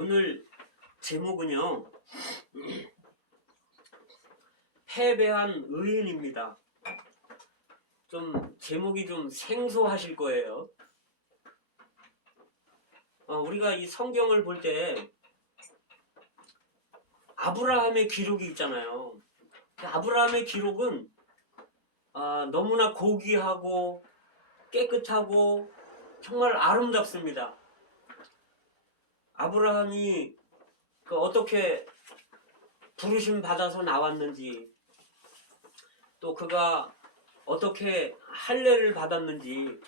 오늘 제목은요, 패배한 의인입니다. 좀 제목이 좀 생소하실 거예요. 우리가 이 성경을 볼 때 아브라함의 기록이 있잖아요. 아브라함의 기록은 너무나 고귀하고 깨끗하고 정말 아름답습니다. 아브라함이 어떻게 부르심 받아서 나왔는지, 또 그가 어떻게 할례를 받았는지,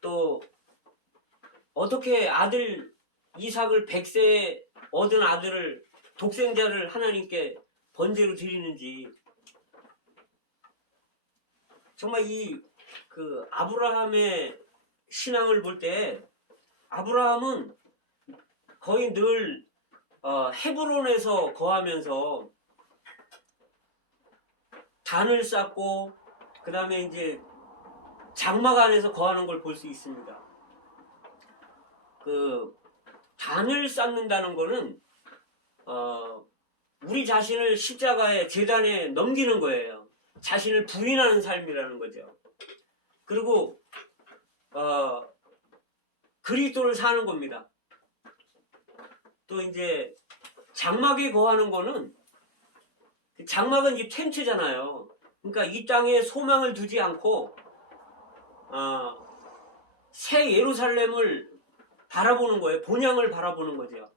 또 어떻게 아들 이삭을 100세에 얻은 아들을 독생자를 하나님께 번제로 드리는지, 정말 아브라함의 신앙을 볼 때 아브라함은 거의 늘 헤브론에서 거하면서 단을 쌓고 그 다음에 이제 장막 안에서 거하는 걸 볼 수 있습니다. 단을 쌓는다는 거는 우리 자신을 십자가의 제단에 넘기는 거예요. 자신을 부인하는 삶이라는 거죠. 그리고 그리스도를 사는 겁니다. 또 이제 장막에 거하는 거는, 장막은 이 텐트잖아요. 그러니까 이 땅에 소망을 두지 않고 새 예루살렘을 바라보는 거예요. 본향을 바라보는 거죠.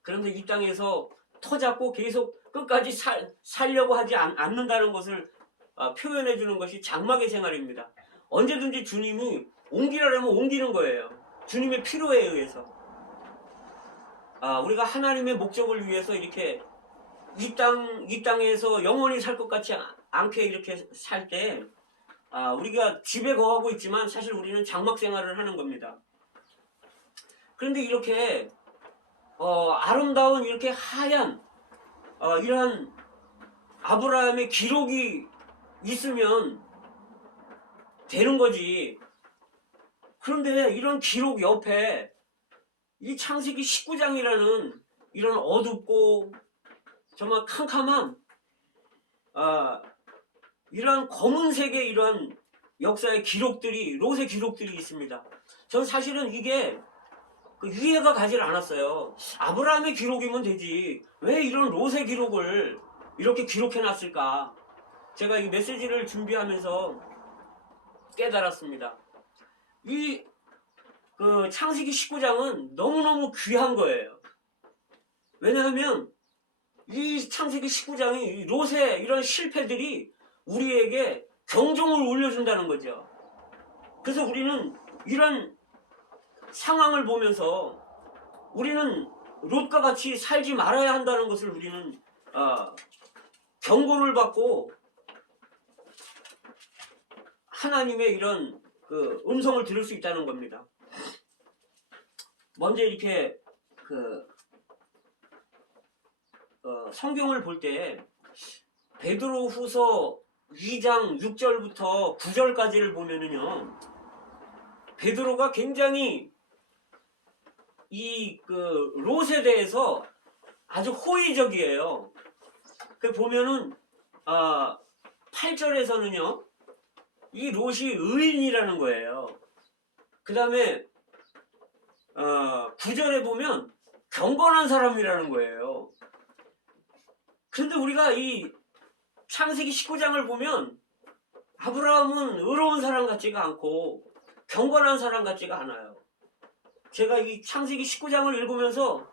그런데 이 땅에서 터잡고 계속 끝까지 살려고 하지 않는다는 것을 표현해 주는 것이 장막의 생활입니다. 언제든지 주님이 옮기라면 옮기는 거예요. 주님의 필요에 의해서. 우리가 하나님의 목적을 위해서 이렇게 이 땅에서 영원히 살 것 같지 않게 이렇게 살 때, 우리가 집에 거하고 있지만 사실 우리는 장막 생활을 하는 겁니다. 그런데 이렇게 아름다운 이렇게 하얀 이러한 아브라함의 기록이 있으면 되는 거지. 그런데 이런 기록 옆에 이 창세기 19장이라는 이런 어둡고 정말 캄캄한 이러한 검은색의 이러한 역사의 기록들이, 롯의 기록들이 있습니다. 저는 사실은 이게 이해가 가질 않았어요. 아브라함의 기록이면 되지, 왜 이런 롯의 기록을 이렇게 기록해놨을까? 제가 이 메시지를 준비하면서 깨달았습니다. 이 창세기 19장은 너무너무 귀한 거예요. 왜냐하면 이 창세기 19장이 롯의 이런 실패들이 우리에게 경종을 울려준다는 거죠. 그래서 우리는 이런 상황을 보면서 우리는 롯과 같이 살지 말아야 한다는 것을 우리는 경고를 받고 하나님의 이런 음성을 들을 수 있다는 겁니다. 먼저 이렇게 성경을 볼 때 베드로후서 2장 6절부터 9절까지를 보면은요, 베드로가 굉장히 이 롯에 대해서 아주 호의적이에요. 보면은 8절에서는요, 이 롯이 의인이라는 거예요. 그 다음에 9절에 보면 경건한 사람이라는 거예요. 그런데 우리가 이 창세기 19장을 보면 아브라함은 의로운 사람 같지가 않고 경건한 사람 같지가 않아요. 제가 이 창세기 19장을 읽으면서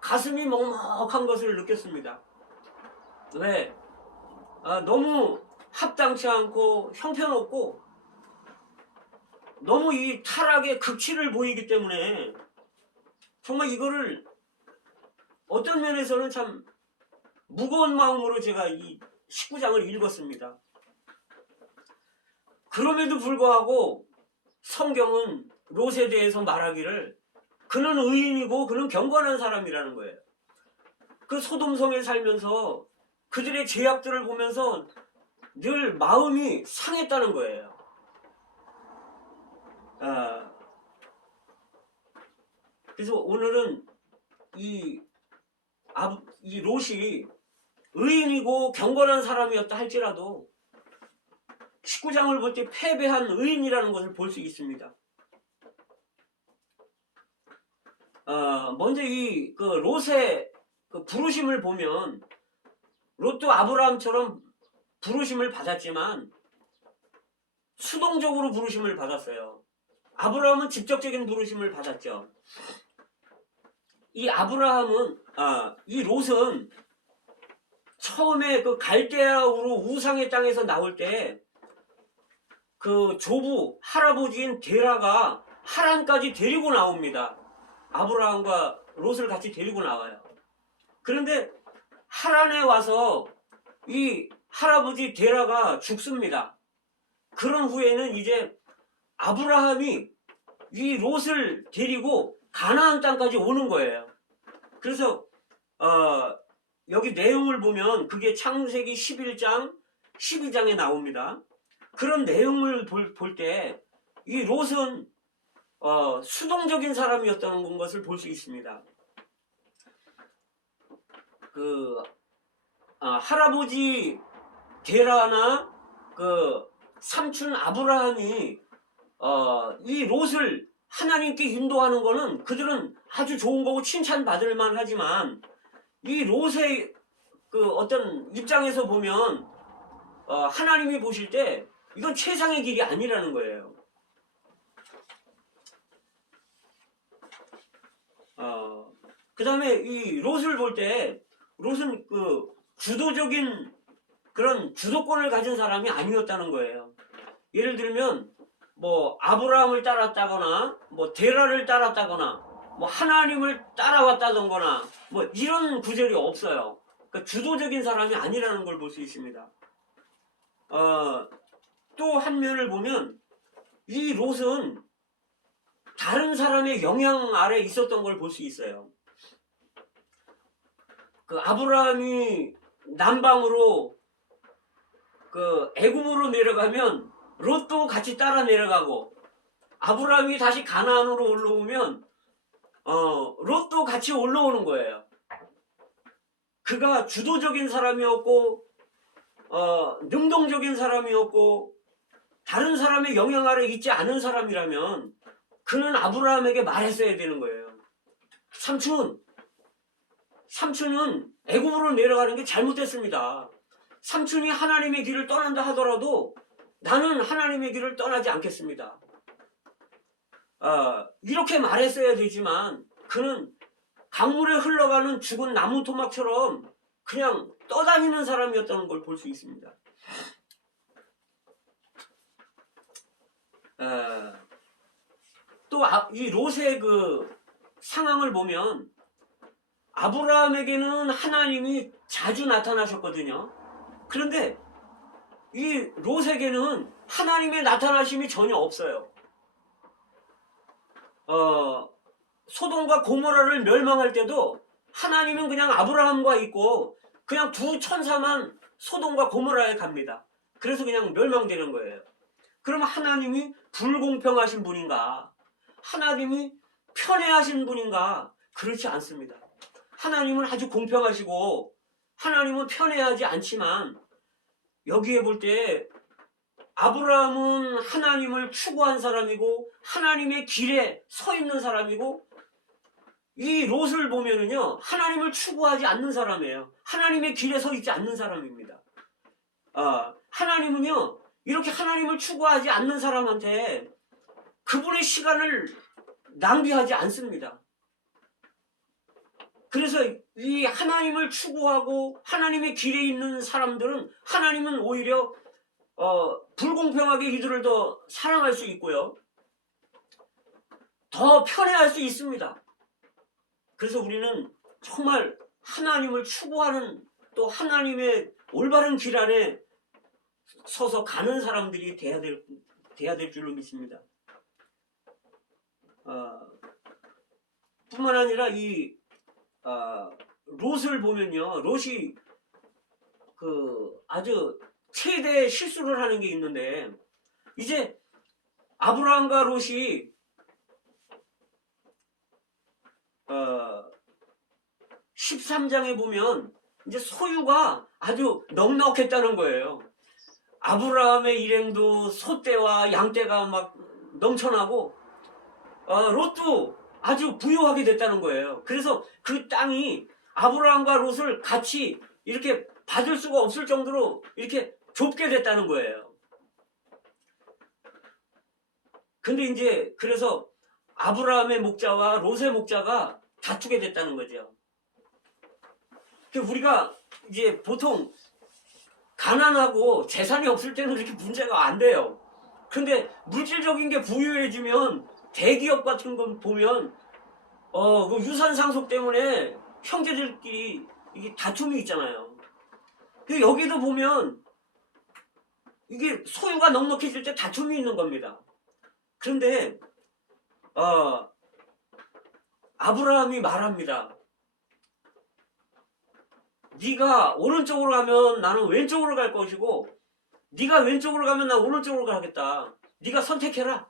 가슴이 먹먹한 것을 느꼈습니다. 왜? 너무 합당치 않고 형편없고 너무 이 타락의 극치를 보이기 때문에 정말 이거를 어떤 면에서는 참 무거운 마음으로 제가 이 19장을 읽었습니다. 그럼에도 불구하고 성경은 롯에 대해서 말하기를 그는 의인이고 그는 경건한 사람이라는 거예요. 소돔성에 살면서 그들의 죄악들을 보면서 늘 마음이 상했다는 거예요. 그래서 오늘은 이 롯이 의인이고 경건한 사람이었다 할지라도 19장을 볼 때 패배한 의인이라는 것을 볼 수 있습니다. 먼저 그 롯의 그 부르심을 보면 롯도 아브라함처럼 부르심을 받았지만 수동적으로 부르심을 받았어요. 아브라함은 직접적인 부르심을 받았죠. 이 롯은 처음에 그 갈대아우르 우상의 땅에서 나올 때 그 조부 할아버지인 데라가 하란까지 데리고 나옵니다. 아브라함과 롯을 같이 데리고 나와요. 그런데 하란에 와서 이 할아버지 데라가 죽습니다. 그런 후에는 이제 아브라함이 이 롯을 데리고 가나안 땅까지 오는 거예요. 그래서 여기 내용을 보면 그게 창세기 11장, 12장에 나옵니다. 그런 내용을 볼 때 이 롯은 수동적인 사람이었다는 것을 볼 수 있습니다. 할아버지 데라나 그 삼촌 아브라함이 이 롯을 하나님께 인도하는 거는 그들은 아주 좋은 거고 칭찬받을 만하지만 이 롯의 그 어떤 입장에서 보면 하나님이 보실 때 이건 최상의 길이 아니라는 거예요. 그 다음에 이 롯을 볼 때 롯은 그 주도적인 그런 주도권을 가진 사람이 아니었다는 거예요. 예를 들면 뭐 아브라함을 따랐다거나 뭐 데라를 따랐다거나 뭐 하나님을 따라왔다던거나 뭐 이런 구절이 없어요. 그러니까 주도적인 사람이 아니라는 걸 볼 수 있습니다. 또 한 면을 보면 이 롯은 다른 사람의 영향 아래 있었던 걸 볼 수 있어요. 그 아브라함이 남방으로 그 애굽으로 내려가면 롯도 같이 따라 내려가고 아브라함이 다시 가나안으로 올라오면 롯도 같이 올라오는 거예요. 그가 주도적인 사람이었고 능동적인 사람이었고 다른 사람의 영향 아래 있지 않은 사람이라면 그는 아브라함에게 말했어야 되는 거예요. 삼촌은 애굽으로 내려가는 게 잘못됐습니다. 삼촌이 하나님의 길을 떠난다 하더라도 나는 하나님의 길을 떠나지 않겠습니다. 이렇게 말했어야 되지만 그는 강물에 흘러가는 죽은 나무 토막처럼 그냥 떠다니는 사람이었다는 걸 볼 수 있습니다. 또 이 롯의 그 상황을 보면 아브라함에게는 하나님이 자주 나타나셨거든요. 그런데 이 롯에게는 하나님의 나타나심이 전혀 없어요. 소돔과 고모라를 멸망할 때도 하나님은 그냥 아브라함과 있고 그냥 두 천사만 소돔과 고모라에 갑니다. 그래서 그냥 멸망되는 거예요. 그럼 하나님이 불공평하신 분인가? 하나님이 편애하신 분인가? 그렇지 않습니다. 하나님은 아주 공평하시고 하나님은 편애하지 않지만 여기에 볼 때 아브라함은 하나님을 추구한 사람이고 하나님의 길에 서 있는 사람이고 이 롯을 보면은요 하나님을 추구하지 않는 사람이에요. 하나님의 길에 서 있지 않는 사람입니다. 하나님은요 이렇게 하나님을 추구하지 않는 사람한테 그분의 시간을 낭비하지 않습니다. 그래서 이 하나님을 추구하고 하나님의 길에 있는 사람들은 하나님은 오히려 불공평하게 이들을 더 사랑할 수 있고요. 더 편애할 수 있습니다. 그래서 우리는 정말 하나님을 추구하는 또 하나님의 올바른 길 안에 서서 가는 사람들이 돼야 될 줄로 믿습니다. 뿐만 아니라 이 롯을 보면요, 롯이 그 아주 최대 실수를 하는 게 있는데 이제 아브라함과 롯이 13장에 보면 이제 소유가 아주 넉넉했다는 거예요. 아브라함의 일행도 소떼와 양떼가 막 넘쳐나고 롯도 아주 부유하게 됐다는 거예요. 그래서 그 땅이 아브라함과 롯을 같이 이렇게 받을 수가 없을 정도로 이렇게 좁게 됐다는 거예요. 근데 이제 그래서 아브라함의 목자와 롯의 목자가 다투게 됐다는 거죠. 우리가 이제 보통 가난하고 재산이 없을 때는 이렇게 문제가 안 돼요. 근데 물질적인 게 부유해지면 대기업 같은 거 보면 그 유산 상속 때문에 형제들끼리 이게 다툼이 있잖아요. 여기도 보면 이게 소유가 넉넉해질 때 다툼이 있는 겁니다. 그런데 아브라함이 말합니다. 네가 오른쪽으로 가면 나는 왼쪽으로 갈 것이고 네가 왼쪽으로 가면 난 오른쪽으로 가겠다. 네가 선택해라.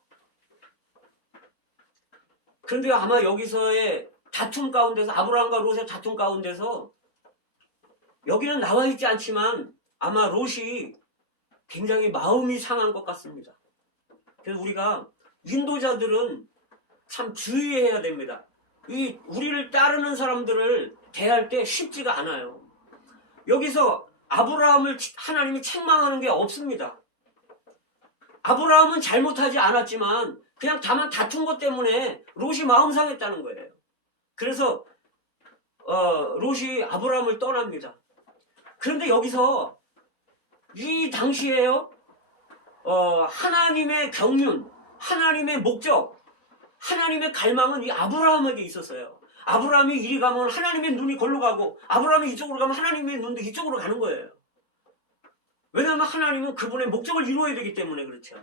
그런데 아마 여기서의 다툼 가운데서 아브라함과 롯의 다툼 가운데서 여기는 나와 있지 않지만 아마 롯이 굉장히 마음이 상한 것 같습니다. 그래서 우리가 인도자들은 참 주의해야 됩니다. 우리를 따르는 사람들을 대할 때 쉽지가 않아요. 여기서 아브라함을 하나님이 책망하는 게 없습니다. 아브라함은 잘못하지 않았지만 그냥 다만 다툰 것 때문에 롯이 마음 상했다는 거예요. 그래서 롯이 아브라함을 떠납니다. 그런데 여기서 이 당시에요, 하나님의 경륜, 하나님의 목적, 하나님의 갈망은 이 아브라함에게 있었어요. 아브라함이 이리 가면 하나님의 눈이 걸로 가고 아브라함이 이쪽으로 가면 하나님의 눈도 이쪽으로 가는 거예요. 왜냐하면 하나님은 그분의 목적을 이루어야 되기 때문에 그렇죠.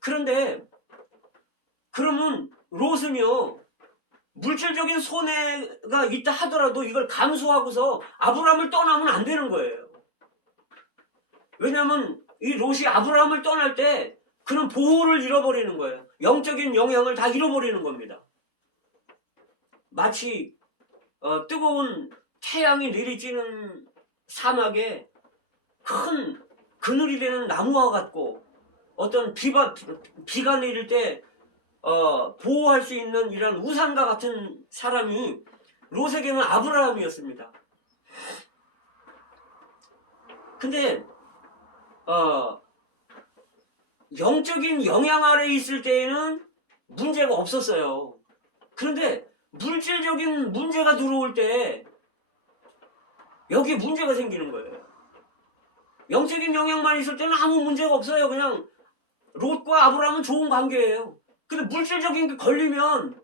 그런데 그러면 롯은요, 물질적인 손해가 있다 하더라도 이걸 감수하고서 아브라함을 떠나면 안 되는 거예요. 왜냐하면 이 롯이 아브라함을 떠날 때 그는 보호를 잃어버리는 거예요. 영적인 영향을 다 잃어버리는 겁니다. 마치 뜨거운 태양이 내리쬐는 사막에 큰 그늘이 되는 나무와 같고 어떤 비가 내릴 때 보호할 수 있는 이런 우산과 같은 사람이 롯에게는 아브라함이었습니다. 근데 영적인 영향 아래 있을 때에는 문제가 없었어요. 그런데 물질적인 문제가 들어올 때 여기에 문제가 생기는 거예요. 영적인 영향만 있을 때는 아무 문제가 없어요. 그냥 롯과 아브라함은 좋은 관계예요. 근데 물질적인 게 걸리면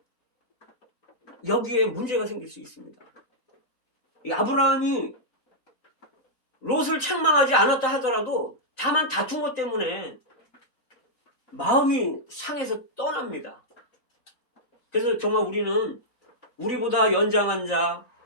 여기에 문제가 생길 수 있습니다. 이 아브라함이 롯을 책망하지 않았다 하더라도 다만 다툰 것 때문에 마음이 상해서 떠납니다. 그래서 정말 우리는 우리보다 연장한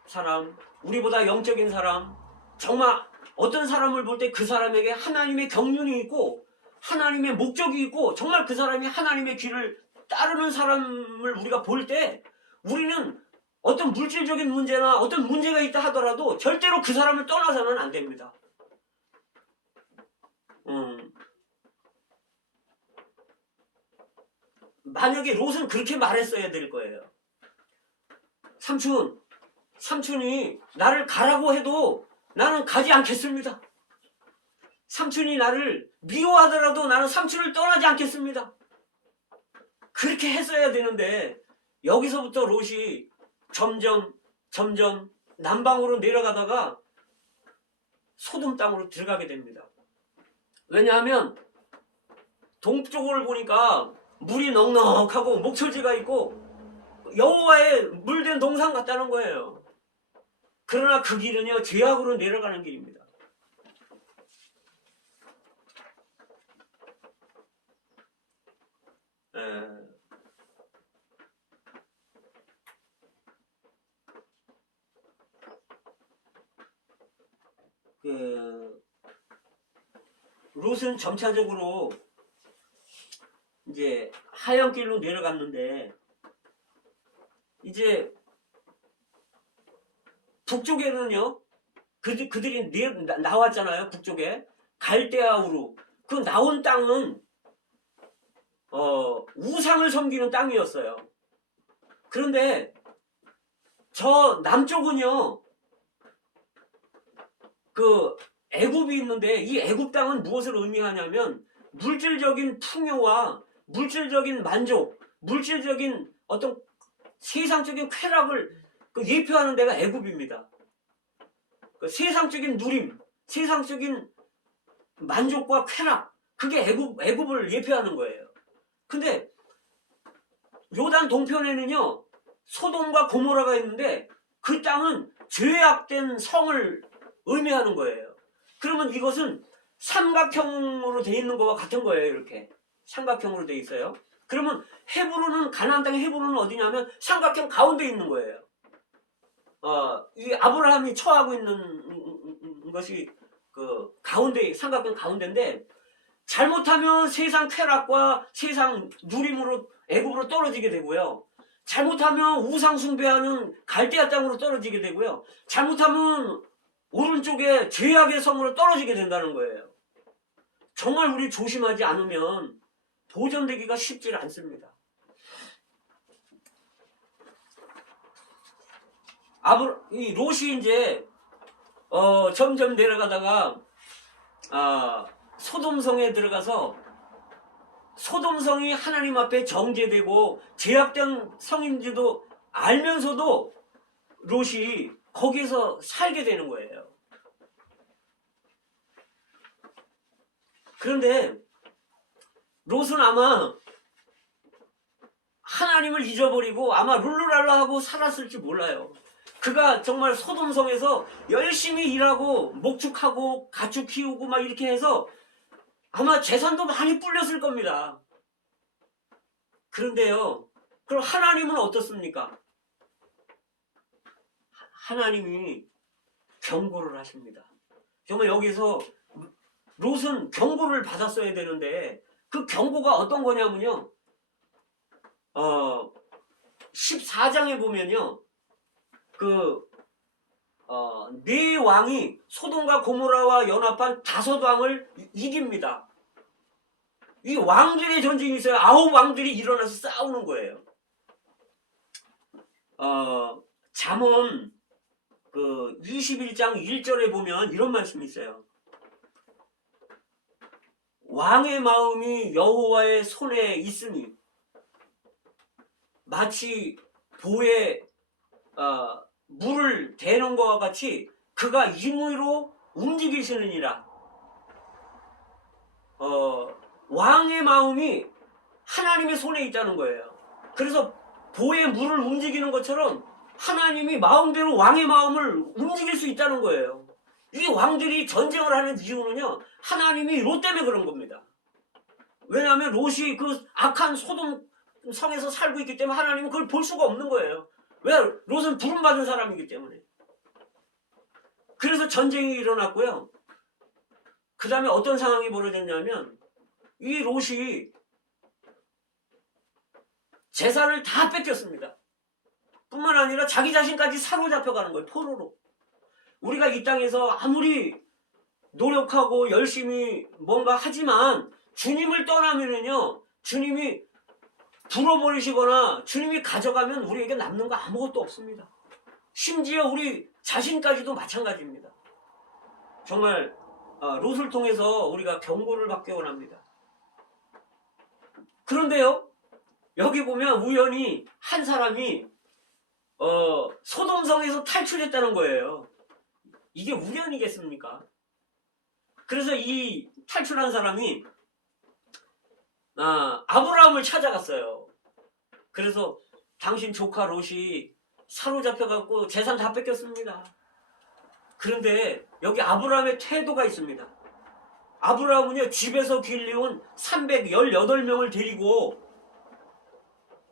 사람, 우리보다 영적인 사람, 정말 어떤 사람을 볼 때 그 사람에게 하나님의 경륜이 있고 하나님의 목적이 있고 정말 그 사람이 하나님의 길을 따르는 사람을 우리가 볼 때 우리는 어떤 물질적인 문제나 어떤 문제가 있다 하더라도 절대로 그 사람을 떠나서는 안 됩니다. 만약에 롯은 그렇게 말했어야 될 거예요. 삼촌이 나를 가라고 해도 나는 가지 않겠습니다. 삼촌이 나를 미워하더라도 나는 삼촌을 떠나지 않겠습니다. 그렇게 했어야 되는데 여기서부터 롯이 점점 남방으로 내려가다가 소돔 땅으로 들어가게 됩니다. 왜냐하면 동쪽을 보니까 물이 넉넉하고 목초지가 있고 여호와의 물된 동산 같다는 거예요. 그러나 그 길은요, 죄악으로 내려가는 길입니다. 롯은 점차적으로 이제 하얀 길로 내려갔는데 이제 북쪽에는요, 그들이 나왔잖아요. 북쪽에 갈대아우루. 그 나온 땅은 우상을 섬기는 땅이었어요. 그런데 저 남쪽은요, 그 애굽이 있는데 이 애굽 땅은 무엇을 의미하냐면 물질적인 풍요와 물질적인 만족, 물질적인 어떤 세상적인 쾌락을 예표하는 데가 애굽입니다. 그 세상적인 누림, 세상적인 만족과 쾌락, 그게 애굽을 예표하는 거예요. 근데 요단 동편에는요, 소돔과 고모라가 있는데 그 땅은 죄악된 성을 의미하는 거예요. 그러면 이것은 삼각형으로 돼 있는 거와 같은 거예요. 이렇게 삼각형으로 돼 있어요. 그러면 헤브론은, 가나안 땅의 헤브론은 어디냐면 삼각형 가운데 있는 거예요. 이 아브라함이 처하고 있는 것이 그 가운데, 삼각형 가운데인데, 잘못하면 세상 쾌락과 세상 누림으로 애굽으로 떨어지게 되고요. 잘못하면 우상 숭배하는 갈대아 땅으로 떨어지게 되고요. 잘못하면 오른쪽에 죄악의 성으로 떨어지게 된다는 거예요. 정말 우리 조심하지 않으면 도전되기가 쉽지 않습니다. 이 롯이 이제 점점 내려가다가 소돔성에 들어가서, 소돔성이 하나님 앞에 정죄되고 죄악된 성인지도 알면서도 롯이 거기서 살게 되는 거예요. 그런데 롯은 아마 하나님을 잊어버리고 아마 룰루랄라 하고 살았을지 몰라요. 그가 정말 소돔성에서 열심히 일하고 목축하고 가축 키우고 막 이렇게 해서 아마 재산도 많이 불렸을 겁니다. 그런데요, 그럼 하나님은 어떻습니까? 하나님이 경고를 하십니다. 정말 여기서 롯은 경고를 받았어야 되는데 그 경고가 어떤 거냐면요, 14장에 보면요, 네 왕이 소돔과 고모라와 연합한 5왕을 이깁니다. 이 왕들의 전쟁이 있어요. 9왕들이 일어나서 싸우는 거예요. 잠언 21장 1절에 보면 이런 말씀이 있어요. 왕의 마음이 여호와의 손에 있으니 마치 보에 물을 대는 것과 같이 그가 임의로 움직이시느니라. 왕의 마음이 하나님의 손에 있다는 거예요. 그래서 보에 물을 움직이는 것처럼 하나님이 마음대로 왕의 마음을 움직일 수 있다는 거예요. 이 왕들이 전쟁을 하는 이유는요, 하나님이 롯 때문에 그런 겁니다. 왜냐하면 롯이 그 악한 소돔 성에서 살고 있기 때문에 하나님은 그걸 볼 수가 없는 거예요. 왜? 롯은 부름받은 사람이기 때문에. 그래서 전쟁이 일어났고요. 그 다음에 어떤 상황이 벌어졌냐면 이 롯이 재산을 다 뺏겼습니다. 뿐만 아니라 자기 자신까지 사로잡혀가는 거예요. 포로로. 우리가 이 땅에서 아무리 노력하고 열심히 뭔가 하지만 주님을 떠나면은요, 주님이 불어버리시거나 주님이 가져가면 우리에게 남는 거 아무것도 없습니다. 심지어 우리 자신까지도 마찬가지입니다. 정말 롯을 통해서 우리가 경고를 받기 원합니다. 그런데요, 여기 보면 우연히 한 사람이 소돔성에서 탈출했다는 거예요. 이게 우연이겠습니까? 그래서 이 탈출한 사람이 아브라함을 찾아갔어요. 그래서 당신 조카 롯이 사로잡혀갖고 재산 다 뺏겼습니다. 그런데 여기 아브라함의 태도가 있습니다. 아브라함은요, 집에서 길리온 318명을 데리고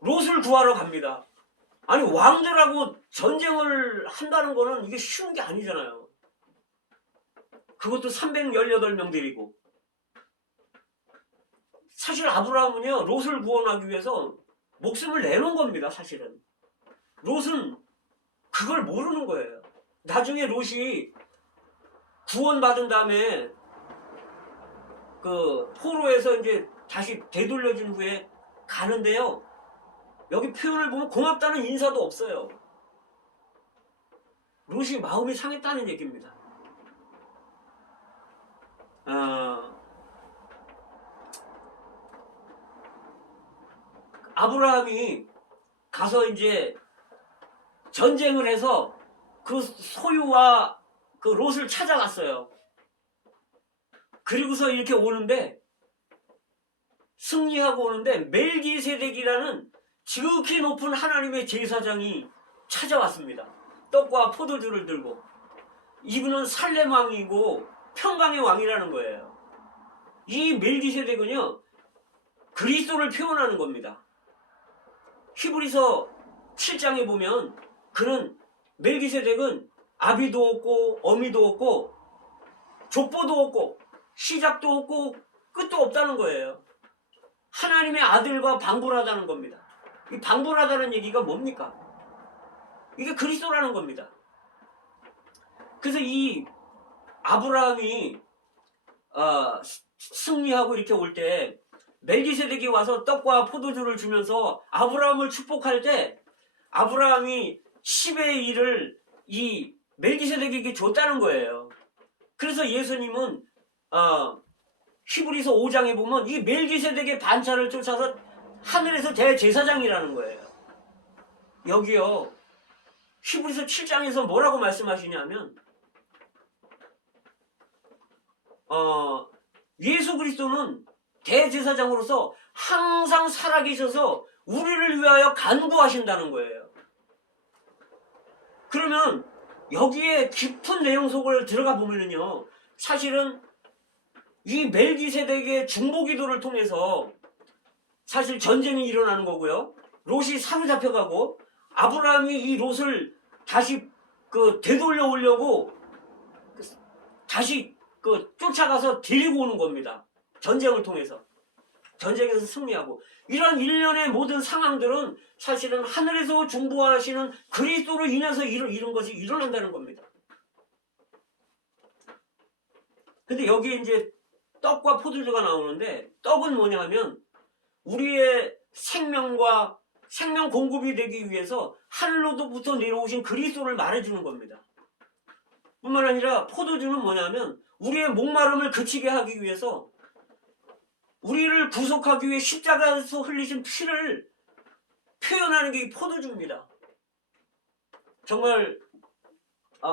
롯을 구하러 갑니다. 아니, 왕들하고 전쟁을 한다는 거는 이게 쉬운 게 아니잖아요. 그것도 318명 데리고. 사실 아브라함은요, 롯을 구원하기 위해서 목숨을 내놓은 겁니다. 사실은 롯은 그걸 모르는 거예요. 나중에 롯이 구원받은 다음에 그 포로에서 이제 다시 되돌려준 후에 가는데요. 여기 표현을 보면 고맙다는 인사도 없어요. 롯이 마음이 상했다는 얘기입니다. 아브라함이 가서 이제 전쟁을 해서 그 소유와 그 롯을 찾아갔어요. 그리고서 이렇게 오는데 승리하고 오는데 멜기세덱이라는 지극히 높은 하나님의 제사장이 찾아왔습니다. 떡과 포도주를 들고. 이분은 살렘 왕이고 평강의 왕이라는 거예요. 이 멜기세덱은요 그리스도를 표현하는 겁니다. 히브리서 7장에 보면 그는 멜기세덱은 아비도 없고 어미도 없고 족보도 없고 시작도 없고 끝도 없다는 거예요. 하나님의 아들과 방불하다는 겁니다. 이 방불하다는 얘기가 뭡니까? 이게 그리스도라는 겁니다. 그래서 이 아브라함이 승리하고 이렇게 올 때 멜기세덱이 와서 떡과 포도주를 주면서 아브라함을 축복할 때 아브라함이 10의 1을 이 멜기세덱에게 줬다는 거예요. 그래서 예수님은 히브리서 5장에 보면 이 멜기세덱의 반차를 쫓아서 하늘에서 대제사장이라는 거예요. 여기요 히브리서 7장에서 뭐라고 말씀하시냐면 예수 그리스도는 대제사장으로서 항상 살아계셔서 우리를 위하여 간구하신다는 거예요. 그러면 여기에 깊은 내용 속을 들어가 보면요 사실은 이 멜기세덱의 중보기도를 통해서 사실 전쟁이 일어나는 거고요. 롯이 사로잡혀가고 아브라함이 이 롯을 다시 되돌려 오려고 다시 쫓아가서 데리고 오는 겁니다. 전쟁을 통해서. 전쟁에서 승리하고. 이런 일련의 모든 상황들은 사실은 하늘에서 중보하시는 그리스도로 인해서 이런 것이 일어난다는 겁니다. 근데 여기에 이제 떡과 포도주가 나오는데 떡은 뭐냐 하면 우리의 생명과 생명 공급이 되기 위해서 하늘로부터 내려오신 그리스도를 말해주는 겁니다. 뿐만 아니라 포도주는 뭐냐면 우리의 목마름을 그치게 하기 위해서 우리를 구속하기 위해 십자가에서 흘리신 피를 표현하는 게 이 포도주입니다. 정말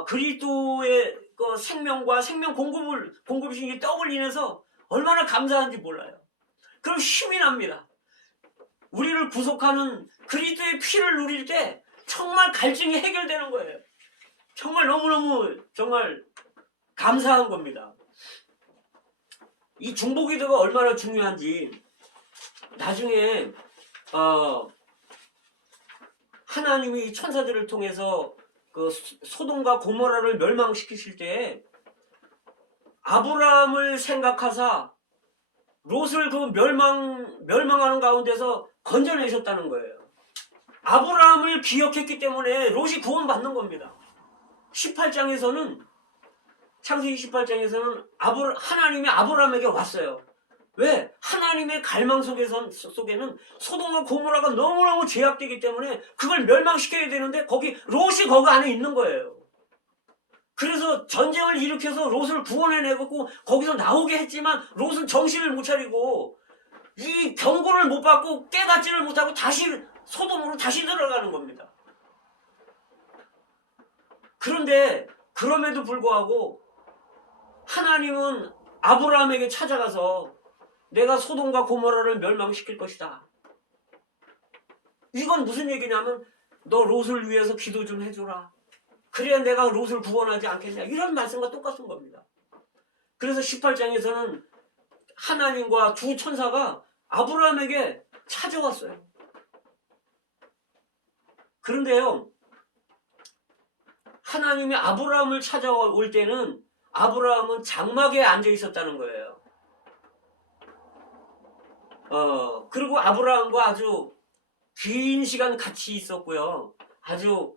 그리스도의 그 생명과 생명 공급이신 이 떡을 인해서 얼마나 감사한지 몰라요. 그럼 힘이 납니다. 우리를 구속하는 그리스도의 피를 누릴 때 정말 갈증이 해결되는 거예요. 정말 너무너무 정말 감사한 겁니다. 이 중보기도가 얼마나 중요한지 나중에 하나님이 천사들을 통해서 그 소돔과 고모라를 멸망시키실 때 아브라함을 생각하사 롯을 그 멸망하는 가운데서 건져내셨다는 거예요. 아브라함을 기억했기 때문에 롯이 구원받는 겁니다. 18장에서는 창세기 18장에서는 하나님이 아브라함에게 왔어요. 왜? 하나님의 갈망 속에는 소돔과 고모라가 너무너무 제약되기 때문에 그걸 멸망시켜야 되는데 롯이 거기 안에 있는 거예요. 그래서 전쟁을 일으켜서 롯을 구원해내고 거기서 나오게 했지만 롯은 정신을 못 차리고 이 경고를 못 받고 깨닫지를 못하고 다시 소돔으로 다시 들어가는 겁니다. 그런데 그럼에도 불구하고 하나님은 아브라함에게 찾아가서 내가 소돔과 고모라를 멸망시킬 것이다. 이건 무슨 얘기냐면 너 롯을 위해서 기도 좀 해줘라. 그래야 내가 롯을 구원하지 않겠냐. 이런 말씀과 똑같은 겁니다. 그래서 18장에서는 하나님과 두 천사가 아브라함에게 찾아왔어요. 그런데요, 하나님이 아브라함을 찾아올 때는 아브라함은 장막에 앉아 있었다는 거예요. 그리고 아브라함과 아주 긴 시간 같이 있었고요. 아주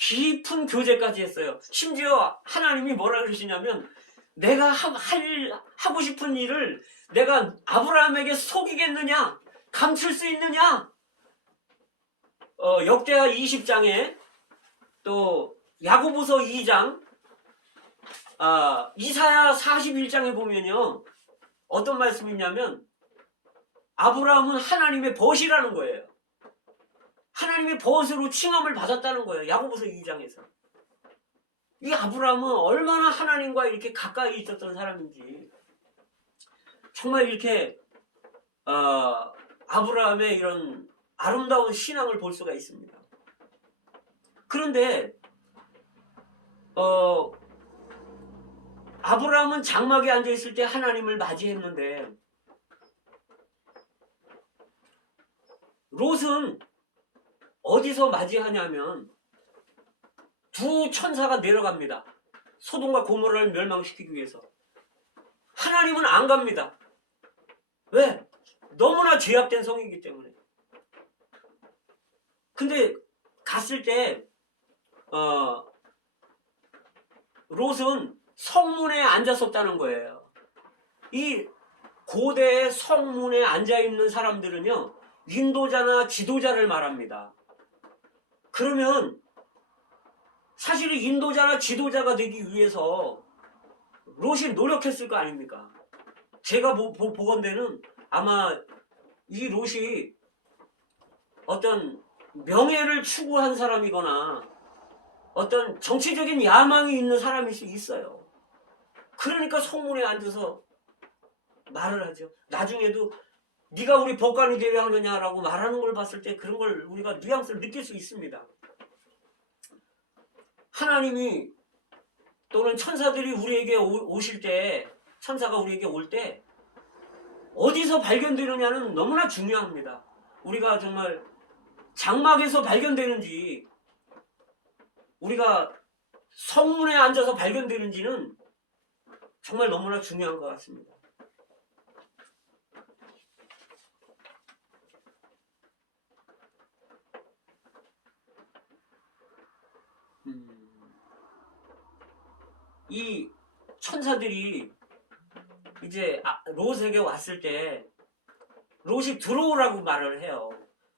깊은 교제까지 했어요. 심지어 하나님이 뭐라 그러시냐면 내가 하고 싶은 일을 내가 아브라함에게 속이겠느냐? 감출 수 있느냐? 역대하 20장에 또 야고보서 2장, 이사야 41장에 보면요. 어떤 말씀이냐면 아브라함은 하나님의 벗이라는 거예요. 하나님의 벗으로 칭함을 받았다는 거예요. 야고보서 2장에서. 이 아브라함은 얼마나 하나님과 이렇게 가까이 있었던 사람인지 정말 이렇게 아브라함의 이런 아름다운 신앙을 볼 수가 있습니다. 그런데 아브라함은 장막에 앉아있을 때 하나님을 맞이했는데 롯은 어디서 맞이하냐면 두 천사가 내려갑니다. 소돔과 고모라를 멸망시키기 위해서. 하나님은 안 갑니다. 왜? 너무나 죄악된 성이기 때문에. 근데 갔을 때 롯은 성문에 앉았었다는 거예요. 이 고대의 성문에 앉아있는 사람들은요, 인도자나 지도자를 말합니다. 그러면 사실은 인도자나 지도자가 되기 위해서 롯이 노력했을 거 아닙니까? 제가 보건대는 아마 이 롯이 어떤 명예를 추구한 사람이거나 어떤 정치적인 야망이 있는 사람일 수 있어요. 그러니까 성문에 앉아서 말을 하죠. 나중에도 네가 우리 법관이 되려 하느냐라고 말하는 걸 봤을 때 그런 걸 우리가 뉘앙스를 느낄 수 있습니다. 하나님이 또는 천사들이 우리에게 오실 때, 천사가 우리에게 올 때 어디서 발견되느냐는 너무나 중요합니다. 우리가 정말 장막에서 발견되는지 우리가 성문에 앉아서 발견되는지는 정말 너무나 중요한 것 같습니다. 이 천사들이 이제 롯에게 왔을 때 롯이 들어오라고 말을 해요.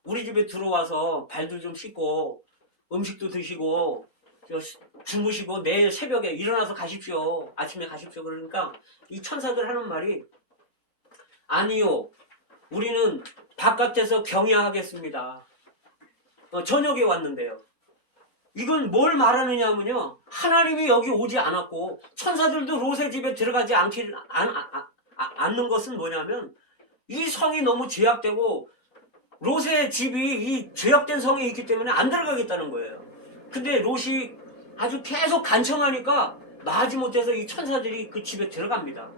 우리 집에 들어와서 발도 좀 씻고 음식도 드시고 주무시고 내일 새벽에 일어나서 가십시오. 아침에 가십시오. 그러니까 이 천사들 하는 말이 아니요. 우리는 바깥에서 경야하겠습니다. 저녁에 왔는데요. 이건 뭘 말하느냐면요. 하나님이 여기 오지 않았고 천사들도 롯의 집에 들어가지 않는 것은 뭐냐면 이 성이 너무 죄악되고 롯의 집이 이 죄악된 성에 있기 때문에 안 들어가겠다는 거예요. 근데 롯이 아주 계속 간청하니까 마지못해서 이 천사들이 그 집에 들어갑니다.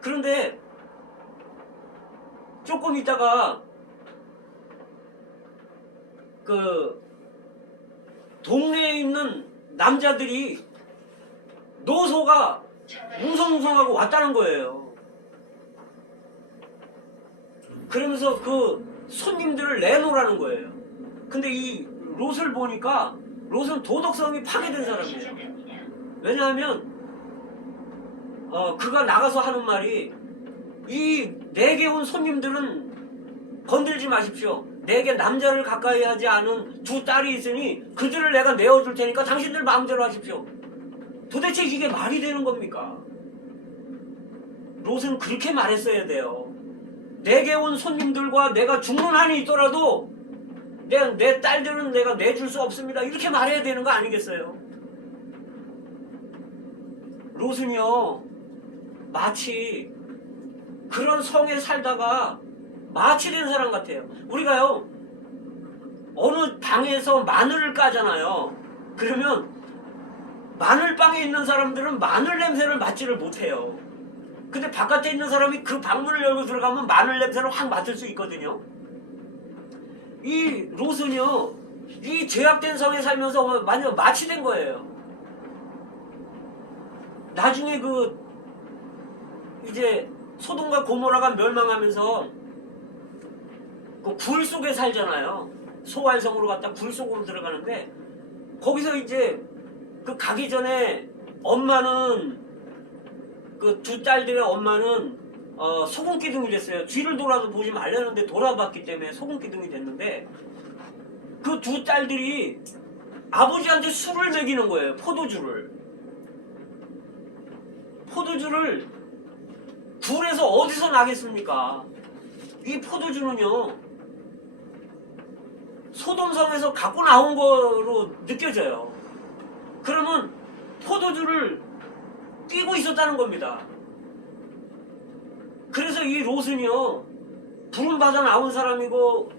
그런데 조금 있다가 그 동네에 있는 남자들이 노소가 웅성웅성하고 왔다는 거예요. 그러면서 그 손님들을 내놓으라는 거예요. 근데 이 롯을 보니까 롯은 도덕성이 파괴된 사람이에요. 왜냐하면 그가 나가서 하는 말이 이 내게 온 손님들은 건들지 마십시오. 내게 남자를 가까이 하지 않은 두 딸이 있으니 그들을 내가 내어줄 테니까 당신들 마음대로 하십시오. 도대체 이게 말이 되는 겁니까? 롯은 그렇게 말했어야 돼요. 내게 온 손님들과 내가 죽는 한이 있더라도 내 딸들은 내가 내줄 수 없습니다. 이렇게 말해야 되는 거 아니겠어요? 롯은요, 마치 그런 성에 살다가 마취된 사람 같아요. 우리가요, 어느 방에서 마늘을 까잖아요. 그러면 마늘방에 있는 사람들은 마늘 냄새를 맡지를 못해요. 근데 바깥에 있는 사람이 그 방문을 열고 들어가면 마늘 냄새를 확 맡을 수 있거든요. 이 롯은요, 이 죄악된 성에 살면서 완전 마취된 거예요. 나중에 이제 소돔과 고모라가 멸망하면서 그 굴 속에 살잖아요. 소활성으로 갔다 굴 속으로 들어가는데 거기서 이제 그 가기 전에 엄마는 그 두 딸들의 엄마는 소금기둥이 됐어요. 뒤를 돌아도 보지 말라는데 돌아봤기 때문에 소금기둥이 됐는데 그 두 딸들이 아버지한테 술을 먹이는 거예요. 포도주를 굴에서 어디서 나겠습니까? 이 포도주는요 소돔성에서 갖고 나온 거로 느껴져요. 그러면 포도주를 끼고 있었다는 겁니다. 그래서 이 롯은요 부름받아 나온 사람이고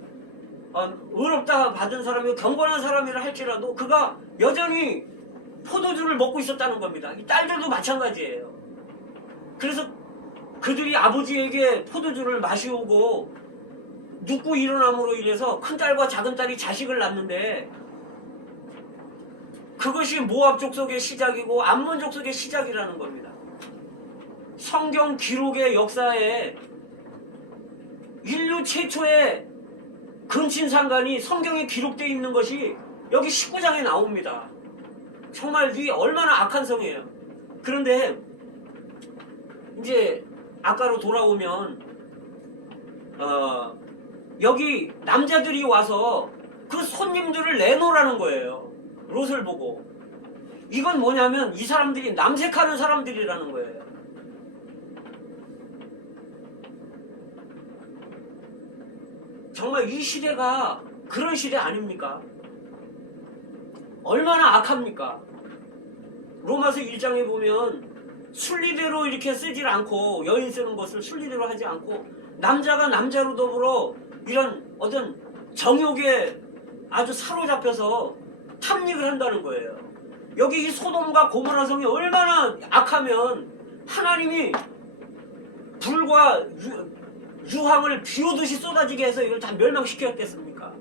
의롭다 받은 사람이고 경건한 사람이라 할지라도 그가 여전히 포도주를 먹고 있었다는 겁니다. 이 딸들도 마찬가지예요. 그래서 그들이 아버지에게 포도주를 마시오고 눕고 일어남으로 인해서 큰딸과 작은딸이 자식을 낳는데 그것이 모압 족속의 시작이고 암몬 족속의 시작이라는 겁니다. 성경 기록의 역사에 인류 최초의 근친상간이 성경에 기록되어 있는 것이 여기 19장에 나옵니다. 정말 이 얼마나 악한 성이에요. 그런데 이제 아까로 돌아오면 여기 남자들이 와서 그 손님들을 내놓으라는 거예요. 롯을 보고. 이건 뭐냐면 이 사람들이 남색하는 사람들이라는 거예요. 정말 이 시대가 그런 시대 아닙니까? 얼마나 악합니까? 로마서 1장에 보면 순리대로 이렇게 쓰질 않고 여인 쓰는 것을 순리대로 하지 않고 남자가 남자로 더불어 이런 어떤 정욕에 아주 사로잡혀서 탐닉을 한다는 거예요. 여기 이 소돔과 고모라 성이 얼마나 악하면 하나님이 불과 유황을 비오듯이 쏟아지게 해서 이걸 다 멸망시켰겠습니까?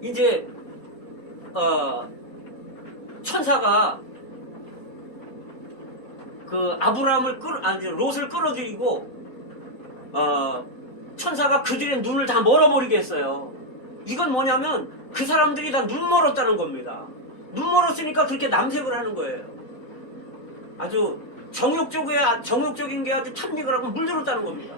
이제 천사가 그 아브라함을 롯을 끌어들이고 천사가 그들의 눈을 다 멀어버리게 했어요. 이건 뭐냐면 그 사람들이 다 눈 멀었다는 겁니다. 눈 멀었으니까 그렇게 남색을 하는 거예요. 아주 정욕적인 게 아주 탐닉을 하고 물들었다는 겁니다.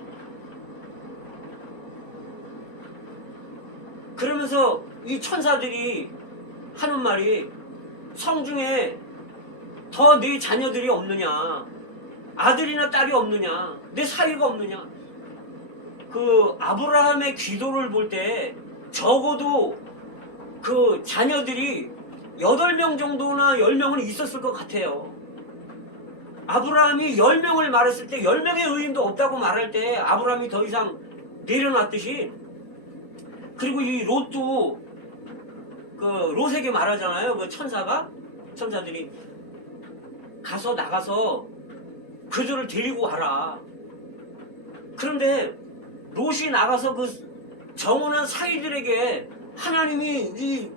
그러면서 이 천사들이 하는 말이 성중에 더 네 자녀들이 없느냐, 아들이나 딸이 없느냐, 내 사위가 없느냐. 그 아브라함의 기도를 볼 때 적어도 그 자녀들이 8명 정도나 10명은 있었을 것 같아요. 아브라함이 10명을 말했을 때 10명의 의인도 없다고 말할 때 아브라함이 더 이상 내려놨듯이, 그리고 이 롯도 그 롯에게 말하잖아요. 그 천사들이 나가서 그들을 데리고 와라. 그런데 롯이 나가서 그 정혼한 사이들에게 하나님이 이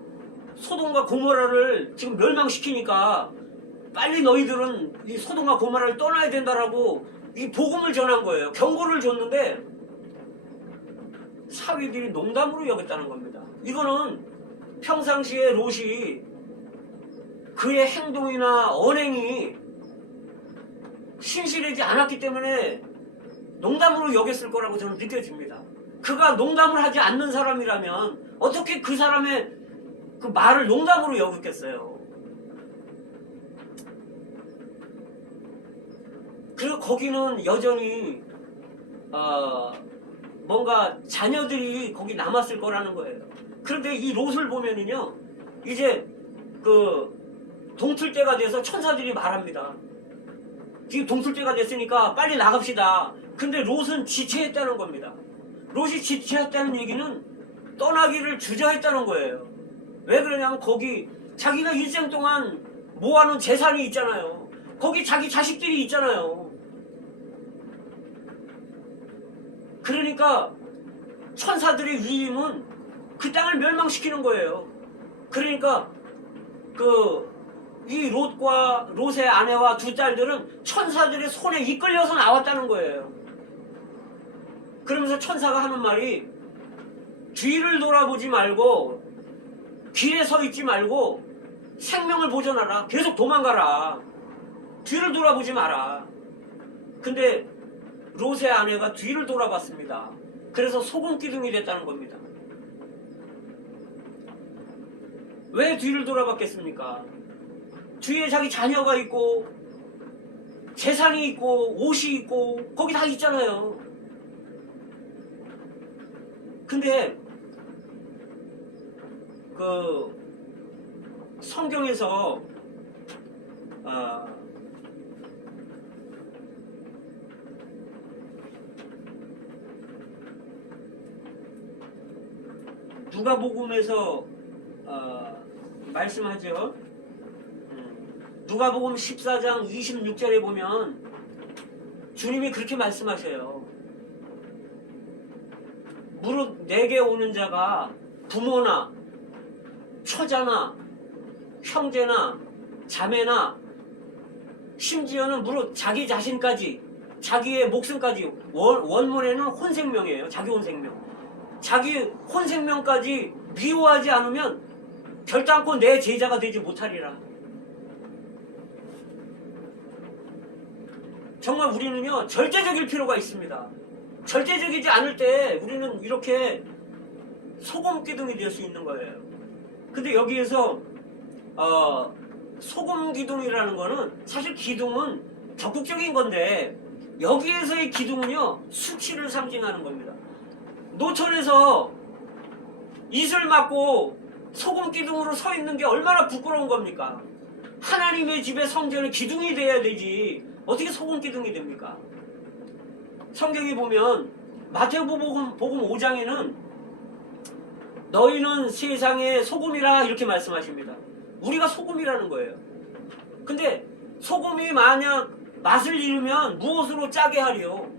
소돔과 고모라를 지금 멸망시키니까 빨리 너희들은 이 소돔과 고모라를 떠나야 된다라고 이 복음을 전한 거예요. 경고를 줬는데 사위들이 농담으로 여겼다는 겁니다. 이거는 평상시에 롯이 그의 행동이나 언행이 신실하지 않았기 때문에 농담으로 여겼을 거라고 저는 느껴집니다. 그가 농담을 하지 않는 사람이라면 어떻게 그 사람의 그 말을 농담으로 여겼겠어요. 그리고 거기는 여전히 뭔가 자녀들이 거기 남았을 거라는 거예요. 그런데 이 롯을 보면은요, 이제 그 동틀 때가 돼서 천사들이 말합니다. 지금 동틀 때가 됐으니까 빨리 나갑시다. 근데 롯은 지체했다는 겁니다. 롯이 지체했다는 얘기는 떠나기를 주저했다는 거예요. 왜 그러냐면 거기 자기가 일생 동안 모아놓은 재산이 있잖아요. 거기 자기 자식들이 있잖아요. 그러니까 천사들의 위임은 그 땅을 멸망시키는 거예요. 그러니까 이 롯의 아내와 두 딸들은 천사들의 손에 이끌려서 나왔다는 거예요. 그러면서 천사가 하는 말이 뒤를 돌아보지 말고 길에 서 있지 말고 생명을 보존하라. 계속 도망가라. 뒤를 돌아보지 마라. 근데 롯의 아내가 뒤를 돌아봤습니다. 그래서 소금 기둥이 됐다는 겁니다. 왜 뒤를 돌아봤겠습니까? 뒤에 자기 자녀가 있고 재산이 있고 옷이 있고 거기 다 있잖아요. 근데 그 성경에서 누가복음에서 말씀하죠. 누가복음 14장 26절에 보면 주님이 그렇게 말씀하셔요. 무릇 내게 오는 자가 부모나 처자나 형제나 자매나 심지어는 무릇 자기 자신까지 자기의 목숨까지 원문에는 혼생명이에요. 자기 혼생명. 자기 혼생명까지 미워하지 않으면 결단코 내 제자가 되지 못하리라. 정말 우리는요 절대적일 필요가 있습니다. 절대적이지 않을 때 우리는 이렇게 소금 기둥이 될 수 있는 거예요. 근데 여기에서 소금 기둥이라는 거는 사실 기둥은 적극적인 건데 여기에서의 기둥은요 수치를 상징하는 겁니다. 노천에서 이슬 맞고 소금 기둥으로 서 있는 게 얼마나 부끄러운 겁니까? 하나님의 집에 성전에 기둥이 돼야 되지 어떻게 소금 기둥이 됩니까? 성경에 보면 마태복음 5장에는 너희는 세상의 소금이라 이렇게 말씀하십니다. 우리가 소금이라는 거예요. 근데 소금이 만약 맛을 잃으면 무엇으로 짜게 하리요?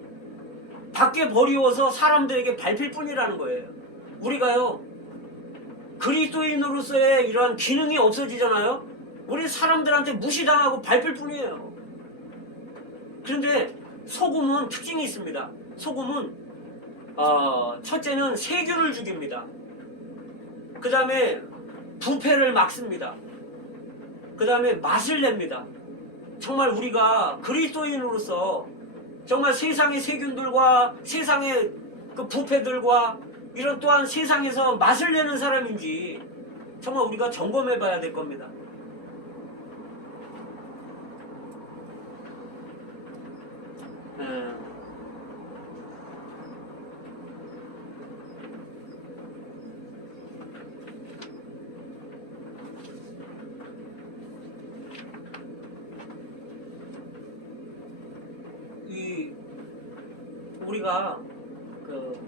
밖에 버리워서 사람들에게 밟힐 뿐이라는 거예요. 우리가요 그리스도인으로서의 이러한 기능이 없어지잖아요. 우리 사람들한테 무시당하고 밟힐 뿐이에요. 그런데 소금은 특징이 있습니다. 소금은 첫째는 세균을 죽입니다. 그 다음에 부패를 막습니다. 그 다음에 맛을 냅니다. 정말 우리가 그리스도인으로서 정말 세상의 세균들과 세상의 그 부패들과 이런 또한 세상에서 맛을 내는 사람인지 정말 우리가 점검해 봐야 될 겁니다. 우리가 그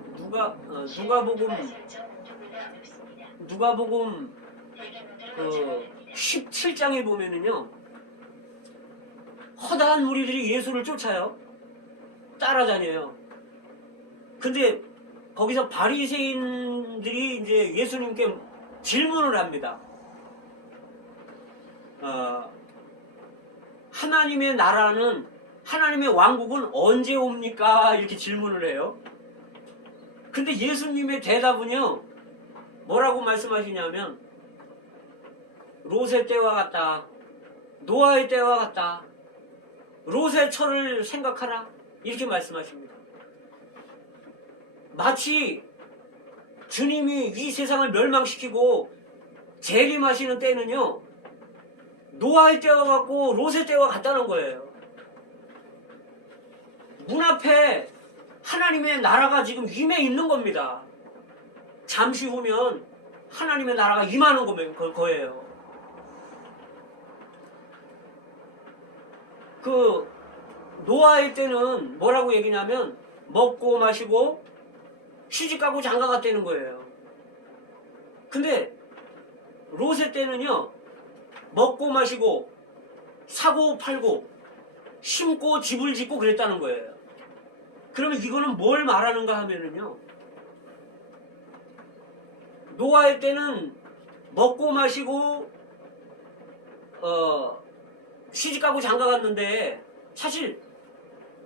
누가복음 그 17장에 보면은요 허다한 무리들이 예수를 쫓아요. 따라다녀요. 근데 거기서 바리새인들이 이제 예수님께 질문을 합니다. 하나님의 나라는 하나님의 왕국은 언제 옵니까? 이렇게 질문을 해요. 근데 예수님의 대답은요 뭐라고 말씀하시냐면 롯의 때와 같다. 노아의 때와 같다. 롯의 철을 생각하라. 이렇게 말씀하십니다. 마치 주님이 이 세상을 멸망시키고 재림하시는 때는요 노아의 때와 같고 롯의 때와 같다는 거예요. 문 앞에 하나님의 나라가 지금 임해 있는 겁니다. 잠시 후면 하나님의 나라가 임하는 거예요. 그 노아의 때는 뭐라고 얘기냐면 먹고 마시고 시집가고 장가갔다는 거예요. 근데 롯의 때는요 먹고 마시고 사고 팔고 심고 집을 짓고 그랬다는 거예요. 그러면 이거는 뭘 말하는가 하면은요 노아의 때는 먹고 마시고 시집가고 장가갔는데 사실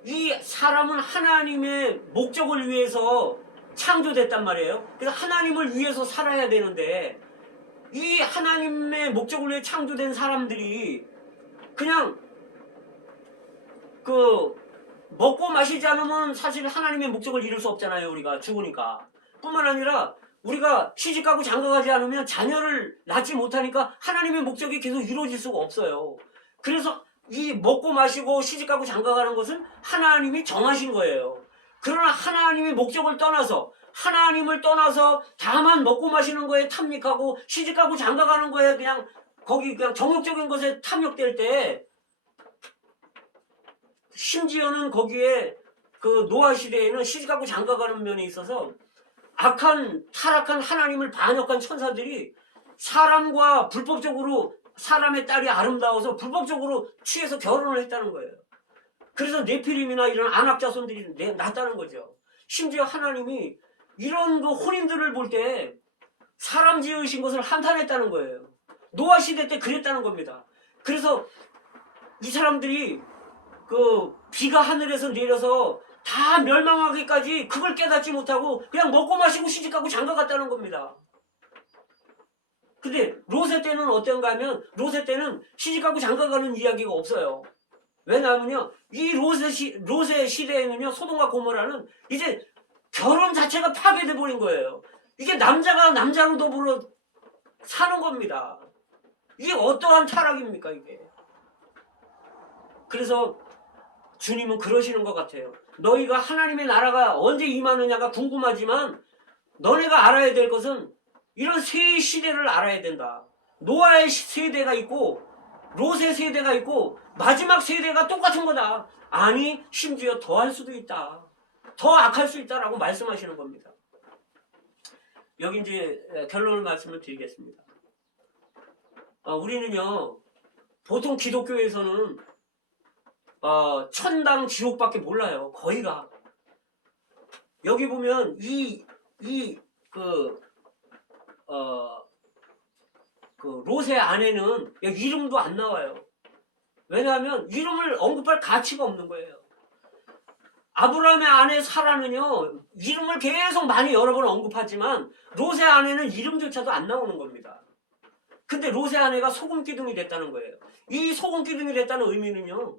이 사람은 하나님의 목적을 위해서 창조됐단 말이에요. 그래서 하나님을 위해서 살아야 되는데 이 하나님의 목적을 위해 창조된 사람들이 그냥 그 먹고 마시지 않으면 사실 하나님의 목적을 이룰 수 없잖아요. 우리가 죽으니까. 뿐만 아니라 우리가 시집가고 장가가지 않으면 자녀를 낳지 못하니까 하나님의 목적이 계속 이루어질 수가 없어요. 그래서 이 먹고 마시고 시집가고 장가가는 것은 하나님이 정하신 거예요. 그러나 하나님의 목적을 떠나서 하나님을 떠나서 다만 먹고 마시는 거에 탐닉하고 시집가고 장가가는 거에 그냥 거기 그냥 정욕적인 것에 탐욕될 때 심지어는 거기에 그 노아 시대에는 시집가고 장가가는 면에 있어서 악한 타락한 하나님을 반역한 천사들이 사람과 불법적으로 사람의 딸이 아름다워서 불법적으로 취해서 결혼을 했다는 거예요. 그래서 네피림이나 이런 안악자손들이 났다는 거죠. 심지어 하나님이 이런 그 혼인들을 볼 때 사람 지으신 것을 한탄했다는 거예요. 노아 시대 때 그랬다는 겁니다. 그래서 이 사람들이 그 비가 하늘에서 내려서 다 멸망하기까지 그걸 깨닫지 못하고 그냥 먹고 마시고 시집가고 장가갔다는 겁니다. 근데 롯의 때는 어떤가 하면 롯의 때는 시집가고 장가가는 이야기가 없어요. 왜냐하면요 이 롯의 시대에는요 소돔과 고모라는 이제 결혼 자체가 파괴돼 버린 거예요. 이게 남자가 남자로 더불어 사는 겁니다. 이게 어떠한 타락입니까 이게. 그래서 주님은 그러시는 것 같아요. 너희가 하나님의 나라가 언제 임하느냐가 궁금하지만 너네가 알아야 될 것은 이런 세 시대를 알아야 된다. 노아의 세대가 있고 롯의 세대가 있고 마지막 세대가 똑같은 거다. 아니 심지어 더 할 수도 있다. 더 악할 수 있다라고 말씀하시는 겁니다. 여기 이제 결론을 말씀을 드리겠습니다. 우리는요 보통 기독교에서는 천당 지옥밖에 몰라요. 거의가. 여기 보면 그 롯의 아내는 이름도 안 나와요. 왜냐하면 이름을 언급할 가치가 없는 거예요. 아브라함의 아내 사라는요 이름을 계속 많이 여러 번 언급하지만 롯의 아내는 이름조차도 안 나오는 겁니다. 근데 롯의 아내가 소금 기둥이 됐다는 거예요. 이 소금 기둥이 됐다는 의미는요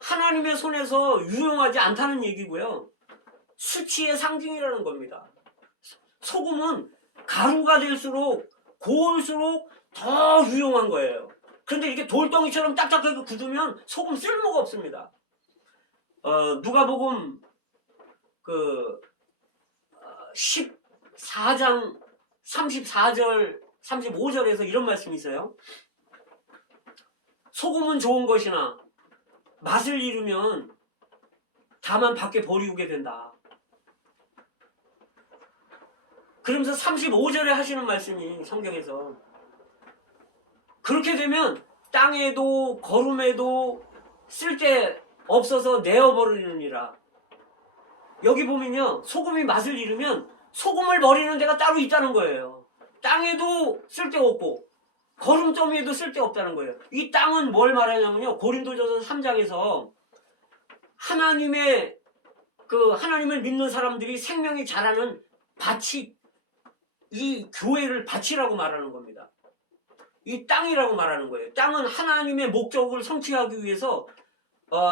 하나님의 손에서 유용하지 않다는 얘기고요. 수치의 상징이라는 겁니다. 소금은 가루가 될수록 고울수록 더 유용한 거예요. 그런데 이렇게 돌덩이처럼 딱딱하게 굳으면 소금 쓸모가 없습니다. 누가복음 14장 34절 35절에서 이런 말씀이 있어요. 소금은 좋은 것이나 맛을 잃으면 다만 밖에 버리우게 된다. 그러면서 35절에 하시는 말씀이 성경에서 그렇게 되면 땅에도 거름에도 쓸데 없어서 내어버리느니라. 여기 보면요 소금이 맛을 잃으면 소금을 버리는 데가 따로 있다는 거예요. 땅에도 쓸데없고 거름더미에도 쓸데없다는 거예요. 이 땅은 뭘 말하냐면요 고린도전서 3장에서 하나님을 믿는 사람들이 생명이 자라는 밭이 이 교회를 밭이라고 말하는 겁니다. 이 땅이라고 말하는 거예요. 땅은 하나님의 목적을 성취하기 위해서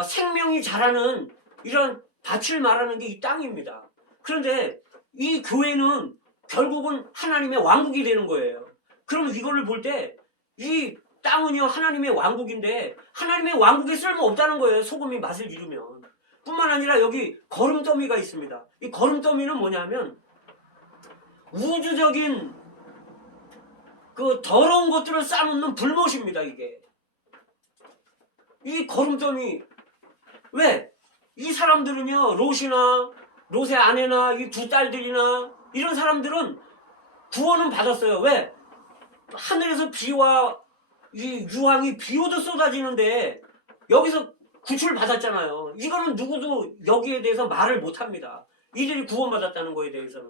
생명이 자라는 이런 밭을 말하는 게 이 땅입니다. 그런데 이 교회는 결국은 하나님의 왕국이 되는 거예요. 그럼 이거를 볼 때 이 땅은요 하나님의 왕국인데 하나님의 왕국에 쓸모없다는 거예요. 소금이 맛을 잃으면. 뿐만 아니라 여기 거름더미가 있습니다. 이 거름더미는 뭐냐면 우주적인 그 더러운 것들을 쌓아놓는 불못입니다. 이게 이 거름더미. 왜? 이 사람들은요 롯의 아내나 이 두 딸들이나 이런 사람들은 구원은 받았어요. 왜? 하늘에서 비와 이 유황이 비오듯 쏟아지는데 여기서 구출 받았잖아요. 이거는 누구도 여기에 대해서 말을 못합니다. 이들이 구원받았다는 거에 대해서는.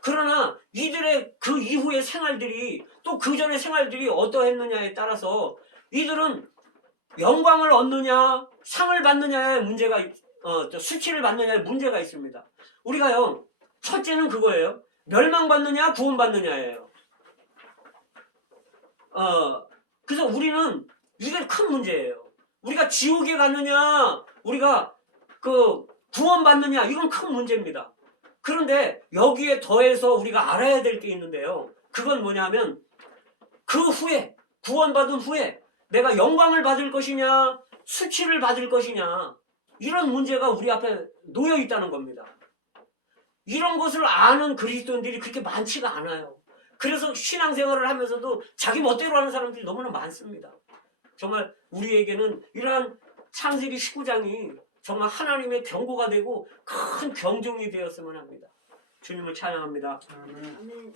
그러나 이들의 그 이후의 생활들이 또 그 전의 생활들이 어떠했느냐에 따라서 이들은 영광을 얻느냐 상을 받느냐의 문제가 수치를 받느냐의 문제가 있습니다. 우리가요 첫째는 그거예요. 멸망받느냐 구원받느냐예요. 그래서 우리는 이게 큰 문제예요. 우리가 지옥에 가느냐, 우리가 그 구원받느냐, 이건 큰 문제입니다. 그런데 여기에 더해서 우리가 알아야 될 게 있는데요. 그건 뭐냐면 그 후에, 구원받은 후에 내가 영광을 받을 것이냐, 수치를 받을 것이냐, 이런 문제가 우리 앞에 놓여 있다는 겁니다. 이런 것을 아는 그리스도인들이 그렇게 많지가 않아요. 그래서 신앙생활을 하면서도 자기 멋대로 하는 사람들이 너무나 많습니다. 정말 우리에게는 이러한 창세기 19장이 정말 하나님의 경고가 되고 큰 경종이 되었으면 합니다. 주님을 찬양합니다. 아멘.